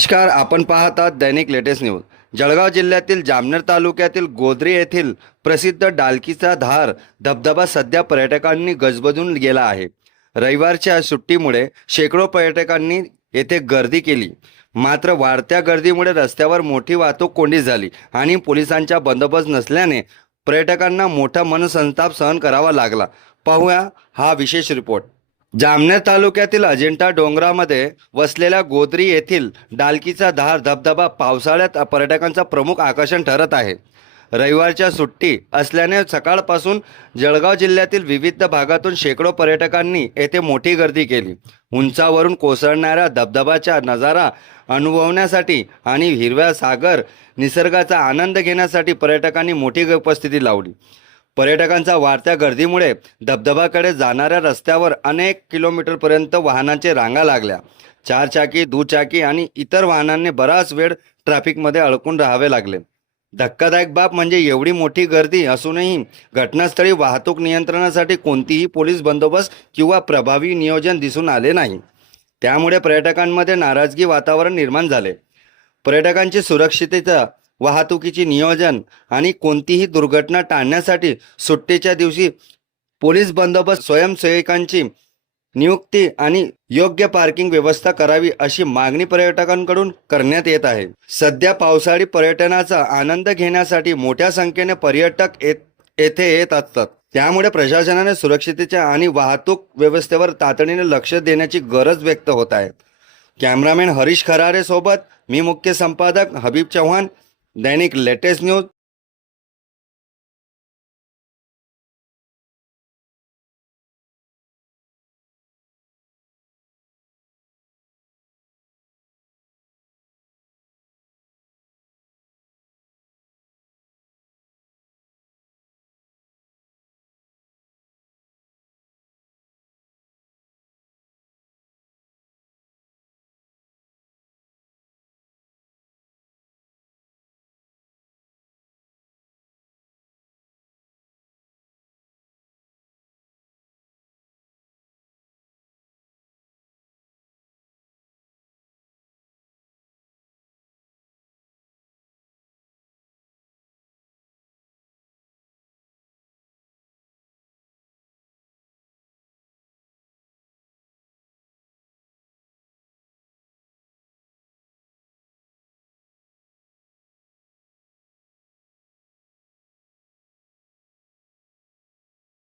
नमस्कार, आपण पाहत आहात दैनिक लेटेस्ट न्यूज। जळगाव जिल्ह्यातील जामनेर तालुक्यातील गोद्री येथील प्रसिद्ध डालकीचा धार धबधबा सध्या पर्यटकांनी गजबजून गेला आहे। रविवारच्या सुट्टीमुळे शेकडो पर्यटकांनी येथे गर्दी केली। मात्र वाढत्या गर्दीमुळे रस्त्यावर मोठी वाहतूक कोंडी झाली आणि पोलिसांचा बंदोबस्त नसल्याने पर्यटकांना मोठा मनसंताप सहन करावा लागला। पाहूया हा विशेष रिपोर्ट। जामनेर तालुक्यातील अजिंठा डोंगरामध्ये वसलेल्या गोद्री येथील डालकीचा धार धबधबा पावसाळ्यात पर्यटकांचा प्रमुख आकर्षण ठरत आहे। रविवारच्या सुट्टी असल्याने सकाळपासून जळगाव जिल्ह्यातील विविध भागातून शेकडो पर्यटकांनी येथे मोठी गर्दी केली। उंचावरून कोसळणाऱ्या धबधबाचा नजारा अनुभवण्यासाठी आणि हिरव्या सागर निसर्गाचा आनंद घेण्यासाठी पर्यटकांनी मोठी उपस्थिती लावली। पर्यटकांच्या वाढत्या गर्दीमुळे धबधब्याकडे जाणाऱ्या रस्त्यावर अनेक किलोमीटरपर्यंत वाहनांचे रांगा लागल्या। चारचाकी, दुचाकी आणि इतर वाहनांनी बराच वेळ ट्रॅफिकमध्ये अडकून राहावे लागले। धक्कादायक बाब म्हणजे एवढी मोठी गर्दी असूनही घटनास्थळी वाहतूक नियंत्रणासाठी कोणतीही पोलीस बंदोबस्त किंवा प्रभावी नियोजन दिसून आले नाही। त्यामुळे पर्यटकांमध्ये नाराजगी वातावरण निर्माण झाले। पर्यटकांची सुरक्षितता, वाहतुकीची नियोजन आणि कोणतीही दुर्घटना टाळण्यासाठी सुट्टीच्या दिवशी पोलीस बंदोबस्त, स्वयंसेवकांची नियुक्ती आणि योग्य पार्किंग व्यवस्था करावी अशी मागणी पर्यटकांकडून करण्यात येत आहे। सध्या पावसाळी पर्यटनाचा आनंद घेण्यासाठी मोठ्या संख्येने पर्यटक येथे येत असतात। त्यामुळे प्रशासनाने सुरक्षिततेच्या आणि वाहतूक व्यवस्थेवर तातडीने लक्ष देण्याची गरज व्यक्त होत आहे। कॅमेरामॅन हरीश खरारे सोबत मी मुख्य संपादक हबीब चव्हाण, दैनिक लेटेस्ट न्यूज,